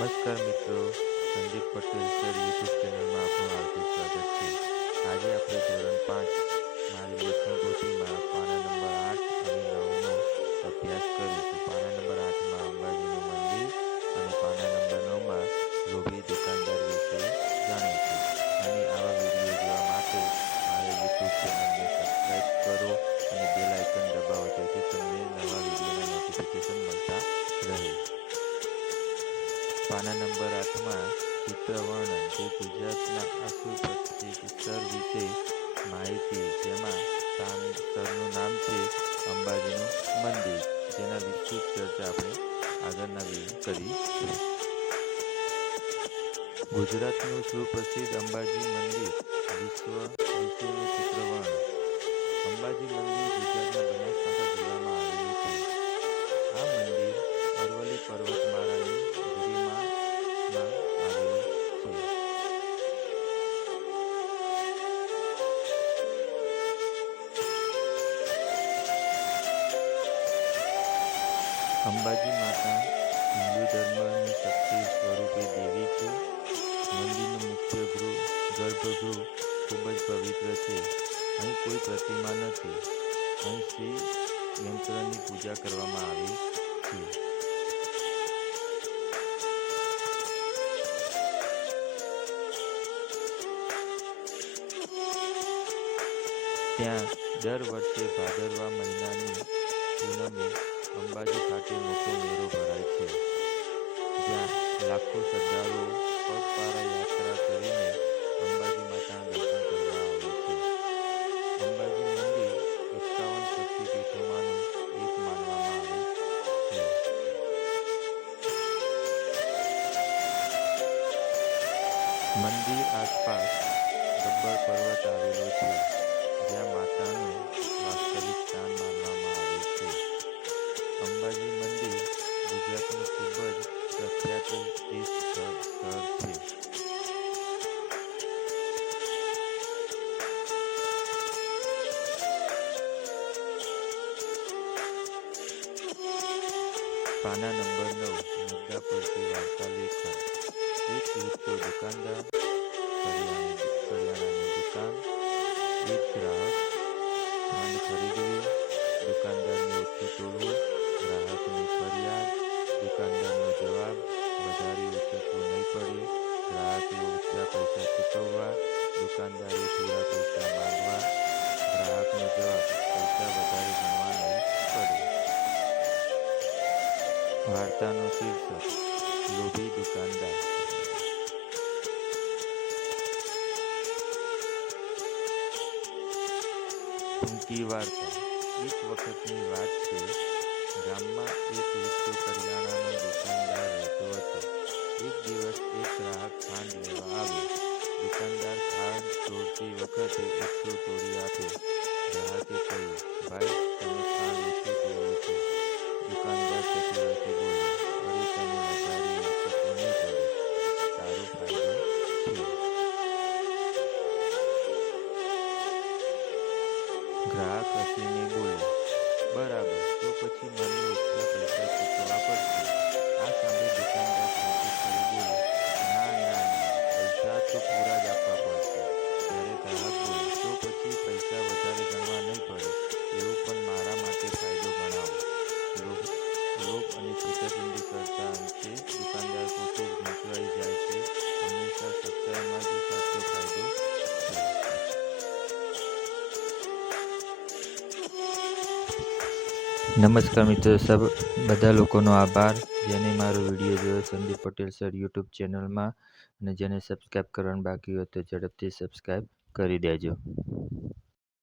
નમસ્કાર મિત્રો, Sandeep Patel sir YouTube ચેનલમાં આપનું હાર્દિક સ્વાગત છે. આજે આપણે ધોરણ પાંચ, મારી લેખન પોથીમાં પાના નંબર આઠ અને નવનો અભ્યાસ કરીશું. પાના નંબર આઠમાં અંબાજીનું મંદિર અને પાના નંબર નવમાં લોભી દુકાનદાર વિશે જાણીશું. અને આવા વીડિયો જોવા માટે મારી યુટ્યુબ ચેનલને સબસ્ક્રાઈબ કરો અને બેલ આઇકન દબાવો, જેથી તમને નવા વિડીયોના નોટિફિકેશન મળતા પાના નંબર આઠમાં ચિત્રવર્ણન જે ગુજરાતના અસુપ્રસિદ્ધ સ્તર વિશે માહિતી જેમાં સ્થાન સ્થળનું નામ છે અંબાજીનું મંદિર, જેના વિસ્તૃત ચર્ચા આપણે આગળના કરીશું ગુજરાતનું સુપ્રસિદ્ધ અંબાજી મંદિર વિશ્વ વિશ્વનું ચિત્રવર્ણન અંબાજી મંદિર ગુજરાતના બનાસકાંઠા જિલ્લામાં આવેલું છે. અંબાજી માતા હિન્દુ ધર્મની શક્તિ સ્વરૂપે દેવી છે. મંદિરનું મુખ્ય ગૃહ, ગર્ભગૃહ ખૂબ જ પવિત્ર છે. અહીં કોઈ પ્રતિમા નથી. અહીં શ્રી યંત્રની પૂજા કરવામાં આવે છે. ત્યાં દર વર્ષે ભાદરવા મહિનાની પૂનમે અંબાજી ખાતે મોટો મેળો ભરાય છે. જ્યાં લાખો શ્રદ્ધાળુઓ પગપાળા યાત્રા કરીને અંબાજી માતાના દર્શન કરવા આવે છે. અંબાજી મંદિર એકાવન શક્તિપીઠોમાંનું એક માનવામાં આવે છે. મંદિર આસપાસ ગબ્બર પર્વત આવેલો છે, જ્યાં માતાનું વાસ્તવિક સ્થાન માનવામાં આવે છે. અંબાજી મંદિર ગુજરાતનું ખૂબ જ પ્રખ્યાત તીર્થ સ્થળ સ્થળ છે પાના નંબર નવ મુદ્દા પરથી વાર્તા લેખન એક વૃત્તો દુકાનદાર કરિયાણાની કરિયાણાની દુકાન એક ગ્રાહક ખાંડ ખરીદવી દુકાનદારને ઓછું તોડવું ગ્રાહકની ફરિયાદ, દુકાનદારનો જવાબ, વધારે ઉચકવું નહીં પડે, ગ્રાહકે ઓછા પૈસા ચૂકવવા, દુકાનદારે પૂરા પૈસા માંગવા, ગ્રાહકનો જવાબ, પૈસા વધારે ગણવા નહીં પડે. વાર્તાનો શીર્ષક, લોભી દુકાનદાર. ટૂંકી વાર્તા. એક વખતની વાત છે ગામમાં એક વિષ્ણુ કરિયાણાનો દુકાનદાર રહેતો હતો. એક દિવસ એક ગ્રાહક ખાંડ લેવા આવ્યો. દુકાનદાર ખાંડ તોડતી વખતે એકસો તોડી આપ્યો. ગ્રાહકે કહ્યું, ભાઈ, તમે ખાંડ પછી મને પડશે આ સાંભળી દુકાનદાર ચિંતિત થઈ ના પૈસા તો પૂરા જ આપવા તો પછી પૈસા વધારે ગણવા નહીં પડે એવું પણ મારા માટે ફાયદો ગણાવો લોભ અને છેતરપિંડી નમસ્કાર મિત્રો, સબ, બધા લોકોનો આભાર. જેને મારો વીડિયો જોયો, સંદીપ પટેલ સર યુટ્યુબ ચેનલમાં, અને જેને સબસ્ક્રાઈબ કરવાનું બાકી હોય તો ઝડપથી સબસ્ક્રાઈબ કરી દેજો.